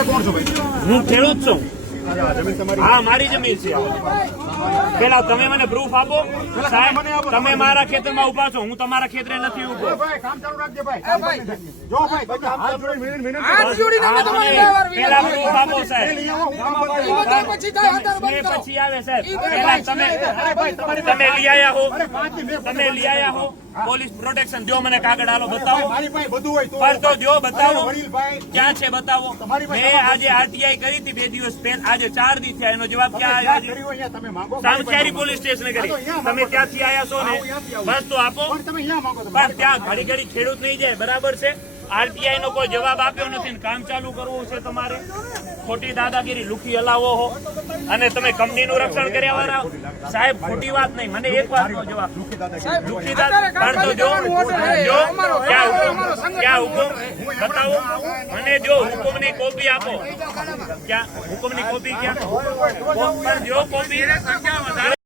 કોણ છો ભાઈ? હું ખેડૂત છું. હા, મારી જમીન છે. પેલા તમે મને પ્રૂફ આપો. સાહેબ, તમે મારા ખેતરમાં ઉભા છો, હું તમારા ખેતરે નથી ઉભો. કામ ચાલુ રાખજે ભાઈ. જો ભાઈ બધા હાથ જોડીને પેલા પ્રૂફ આપો સાહેબ. પછી આવે સાહેબ. પેલા તમે લઈ આયા હો, તમે લઈ આયા હો. પોલીસ પ્રોટેક્શન દો, મને કાગળ હાલો બતાવો. પર તો દો, બતાવો ક્યાં છે, બતાવો. મેં આજે આરટીઆઈ કરી હતી 2 દિવસ પહેલા, આજે 4 દિવસ થયા. એનો જવાબ ક્યાં આવ્યો? સામખિયારી પોલીસ સ્ટેશન કરી. તમે ત્યાંથી આયા છો ને, બસ તો આપો. પણ ત્યાં ઘડી ઘડી ખેડૂત નહીં જાય, બરાબર છે. આરટીઆઈ નો કોઈ જવાબ આપ્યો નથી. કામ ચાલુ કરવું છે તમારે. ખોટી દાદાગીરી લુખી હલાવો હો અને તમે કંપનીનું રક્ષણ કર્યા વાળા. સાહેબ, ખોટી વાત નહીં. મને એક વાત નો જવાબ. લુખી દાદા જો ક્યાં હુકમ બતાવો મને. જો હુકમની કોપી આપો. ક્યાં હુકમની કોપી? ક્યાં જો કોપી